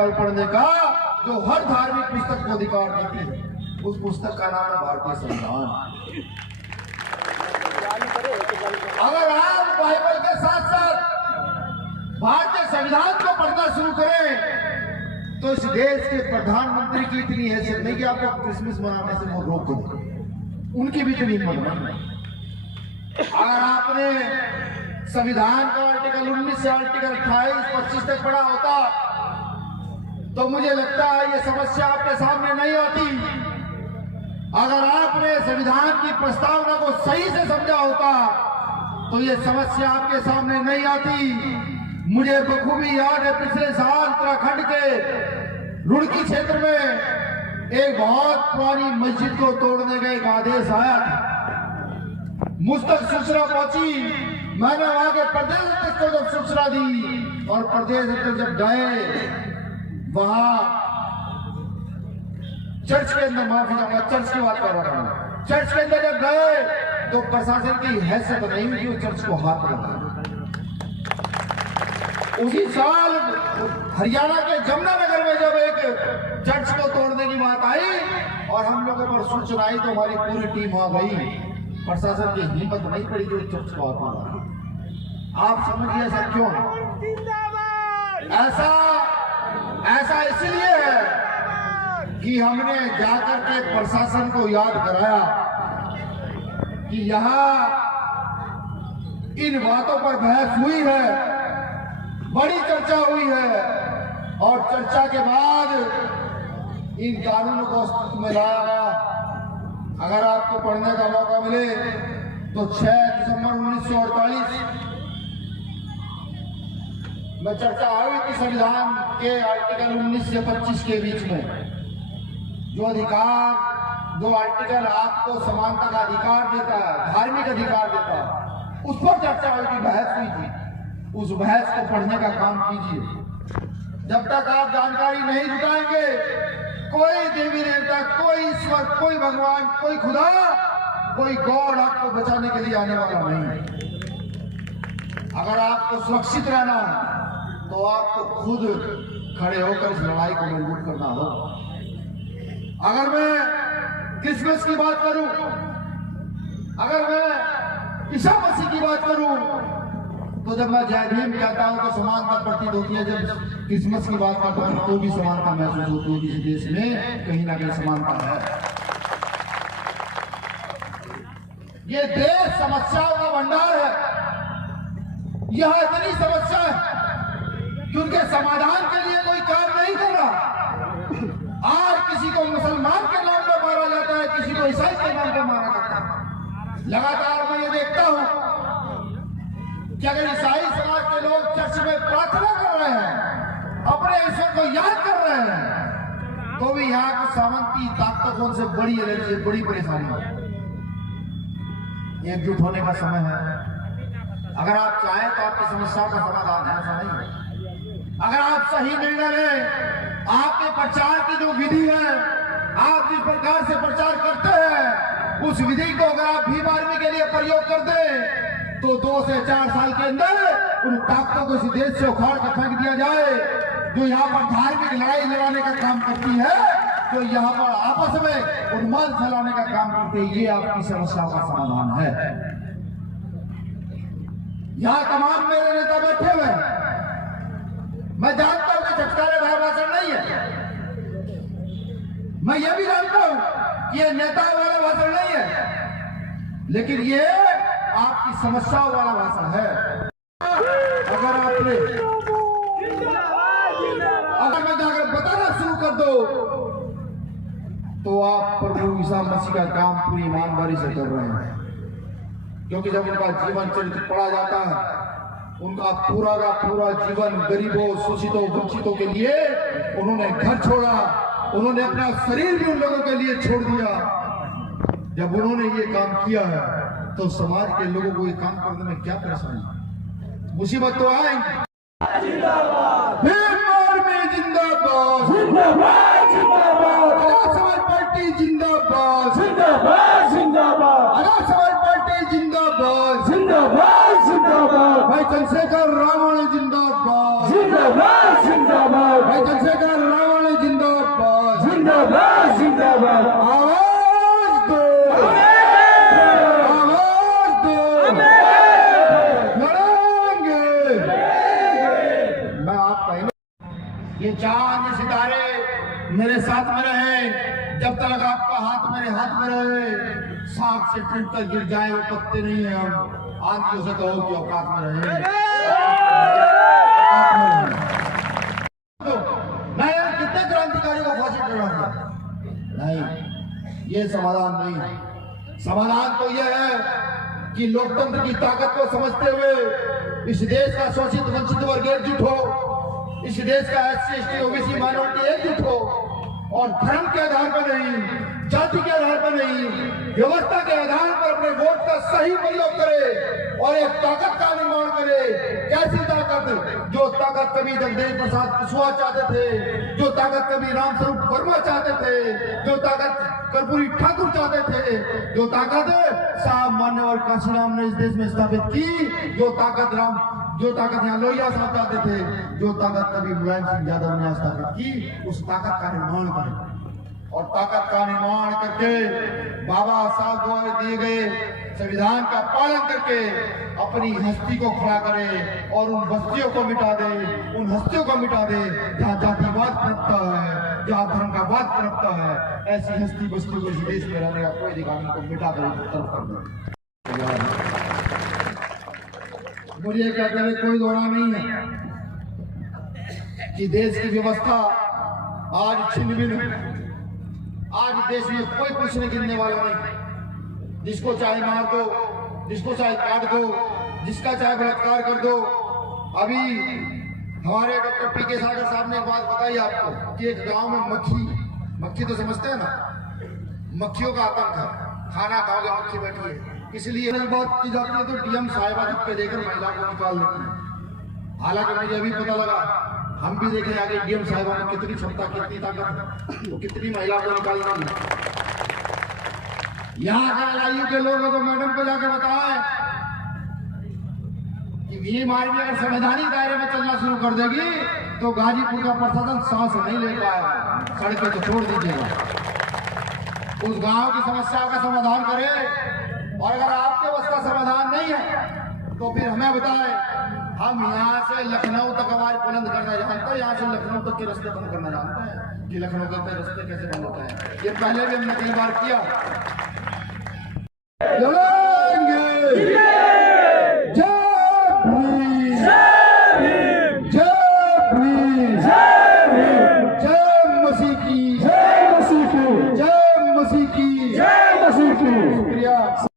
Article पढ़ने का जो हर धार्मिक पुस्तक को अधिकार देती है। उस पुस्तक का नाम है भारतीय संविधान। अगर आप बाइबल के साथ साथ भारतीय संविधान को पढ़ना शुरू करें तो इस देश के प्रधानमंत्री की इतनी हैसियत नहीं कि आपको क्रिसमस मनाने से वो रोक दें, उनकी भी इतनी हिम्मत नहीं। अगर आपने संविधान का आर्टिकल 19 से आर्टिकल 28-25 तक पढ़ा होता तो मुझे लगता है ये समस्या आपके सामने नहीं आती। अगर आपने संविधान की प्रस्तावना को सही से समझा होता तो ये समस्या आपके सामने नहीं आती। मुझे बखूबी याद है पिछले साल उत्तराखंड के रुड़की क्षेत्र में एक बहुत पुरानी मस्जिद को तोड़ने का एक आदेश आया था। मुझ तक सूचना पहुंची, मैंने वहां के प्रदेश अध्यक्ष को जब सूचना दी और प्रदेश अध्यक्ष जब गए वहां चर्च के अंदर, माफी चाहूंगा चर्च की बात कर रहा हूं, चर्च के अंदर जब गए तो प्रशासन की हैसियत नहीं हुई कि चर्च को हाथ लगा। उसी साल हरियाणा के जमुनानगर में जब एक चर्च को तोड़ने की बात आई और हम लोगों पर सूचना आई तो हमारी पूरी टीम वहां गई। प्रशासन की हिम्मत नहीं पड़ी कि चर्च को हाथ लगा। आप समझिए ऐसा क्यों? ऐसा इसलिए है कि हमने जाकर के प्रशासन को याद कराया कि यहाँ इन बातों पर बहस हुई है, बड़ी चर्चा हुई है और चर्चा के बाद इन कानूनों को अस्तित्व में लाया गया। अगर आपको पढ़ने का मौका मिले तो 6 दिसंबर 1948 में चर्चा हुई थी संविधान के आर्टिकल 19 से 25 के बीच में जो आर्टिकल आपको समानता का अधिकार देता है, धार्मिक अधिकार देता है, उस पर चर्चा हुई थी, बहस हुई थी। उस बहस को पढ़ने का काम कीजिए। जब तक आप जानकारी नहीं जुटाएंगे, कोई देवी देवता, कोई ईश्वर, कोई भगवान, कोई खुदा, कोई गॉड आपको बचाने के लिए आने वाला नहीं। अगर आपको सुरक्षित रहना है तो आपको खुद खड़े होकर इस लड़ाई को मजबूत करना होगा। अगर मैं क्रिसमस की बात करूं, अगर मैं ईसा मसीह की बात करूं, तो जब मैं जय भीम कहता हूं तो समानता प्रतीत होती है। जब क्रिसमस की बात करता हूं तो भी समानता महसूस होती है। इस देश में कहीं ना कहीं समानता है। ये देश समस्याओं का भंडार है। यह इतनी समस्या है कि उनके समाधान के लिए कोई काम नहीं कर रहा। आज किसी को मुसलमान के नाम पर मारा जाता है, किसी को ईसाई के नाम पर मारा जाता है। लगातार मैं ये देखता हूं कि अगर ईसाई समाज के लोग चर्च में प्रार्थना कर रहे हैं, अपने ईश्वर को याद कर रहे हैं, तो भी यहाँ की सामंती ताकतों से बड़ी एलर्जी, बड़ी परेशानी है। एकजुट होने का समय है। अगर आप चाहें तो आपकी समस्याओं का समाधान है, ऐसा नहीं है। अगर आप सही निर्णय लें, आपके प्रचार की जो विधि है, आप जिस प्रकार से प्रचार करते हैं, उस विधि को अगर आप भीम आर्मी के लिए प्रयोग कर दें तो 2 से 4 साल के अंदर उन ताकतों को इस देश से उखाड़ कर फेंक दिया जाए जो यहाँ पर धार्मिक लड़ाई लड़ाने का काम करती है, जो यहाँ पर आपस में उन्माद फैलाने का काम करती है। ये आपकी समस्याओं का समाधान है। यहाँ तमाम मेरे नेता बैठे हुए हैं। मैं जानता हूं कि चटकारेदार भाषण नहीं है। मैं ये भी जानता हूं कि ये नेता वाला भाषण नहीं है, लेकिन ये आपकी समस्याओं वाला भाषण है। अगर मैं जाकर बताना शुरू कर दो तो आप प्रभु ईसा मसीह का काम पूरी ईमानदारी से कर रहे हैं। क्योंकि जब उनका जीवन चरित्र पढ़ा जाता है, उनका पूरा का पूरा जीवन गरीबों, शोषितों, वंचितों के लिए उन्होंने घर छोड़ा, उन्होंने अपना शरीर भी उन लोगों के लिए छोड़ दिया। जब उन्होंने ये काम किया है तो समाज के लोगों को ये काम करने में क्या परेशानी? मुसीबत तो आएंगी। भीम आर्मी जिंदाबाद, जिंदाबाद, जिंदाबाद। आजाद समाज पार्टी जिंदाबाद, जिंदाबाद, जिंदाबाद। आजाद समाज पार्टी जिंदाबाद, जिंदाबाद, जिंदाबाद। भाई चंद्रशेखर रावण जिंदाबाद, जिंदाबाद, जिंदाबाद। भाई चंद्रशेखर ये चांद ये सितारे मेरे साथ में रहे, जब तक आपका हाथ मेरे हाथ में रहे। सांप से टूट कर गिर जाए वो पत्ते नहीं है, हम आंधियों से कहो कि औकात में रहे। तो मैं कितने क्रांतिकारियों को फांसी चढ़ा दिया? नहीं, ये समाधान नहीं है। समाधान तो यह है कि लोकतंत्र की ताकत को समझते हुए इस देश का शोषित वंचित वर्ग एकजुट हो, इस देश का SC ST OBC माइनॉरिटी एकजुट हो और धर्म के आधार पर नहीं, जाति के आधार पर नहीं, व्यवस्था के आधार पर अपने वोट का सही प्रयोग करे और एक ताकत का निर्माण करे। कैसी ताकत? जो ताकत कभी जगदेव प्रसाद कुशवाहा चाहते थे, जो ताकत कभी रामस्वरूप वर्मा चाहते थे, जो ताकत कर्पूरी ठाकुर चाहते थे, जो ताकत साहब मान्यवर काशीराम ने इस देश में स्थापित की, जो ताकत यहाँ लोहिया साहब चाहते थे, जो ताकत कभी मुलायम सिंह यादव ने स्थापित की, उस ताकत का निर्माण करें। और ताकत का निर्माण करके बाबा साहब द्वारा दिए गए संविधान का पालन करके अपनी हस्ती को खड़ा करे और उन बस्तियों को मिटा दे, उन हस्तियों को मिटा दे जहाँ जातिवाद पनपता है, जहाँ धर्म का वाद पनपता है। ऐसी हस्ती बस्तियों को इस देश में रहने का कोई अधिकार नहीं, को मिटा कर तरफ कर दो। मुझे कहते हुए कोई दौरा नहीं है कि देश की व्यवस्था आज छिन्न भिन्न है। आज देश में कोई कुछ नहीं गिनने वाला नहीं। जिसको चाहे मार दो, जिसको चाहे काट दो, जिसका चाहे बलात्कार कर दो। अभी हमारे डॉक्टर PK सागर साहब ने एक बात बताई आपको कि एक गांव में मक्खी तो समझते हैं ना, मक्खियों का आतंक है, खाना खाओगे मक्खी बैठी है, इसलिए बात की जाती है तो DM साहिबा झुक देकर महिला को निकाल देती है। हालांकि मुझे अभी पता लगा, हम भी देखें आगे DM साहिबा में कितनी क्षमता, कितनी ताकत, तो कितनी महिला को निकालना है। यहाँ का LIU के लोग तो मैडम को जाके बताए कि भीम आर्मी अगर संवैधानिक दायरे में चलना शुरू कर देगी तो गाजीपुर का प्रशासन सांस नहीं ले पाएगा, सड़कें तो छोड़ दीजिएगा। उस गांव की समस्याओं का समाधान करें। और अगर आपके बस का समाधान नहीं है तो फिर हमें बताएं। हम यहाँ से लखनऊ तक आवाज बुलंद करना जानते हैं, यहाँ से लखनऊ तक के रास्ते बंद करना जानते हैं कि लखनऊ के रास्ते कैसे बंद होते हैं। ये पहले भी हमने कई बार किया।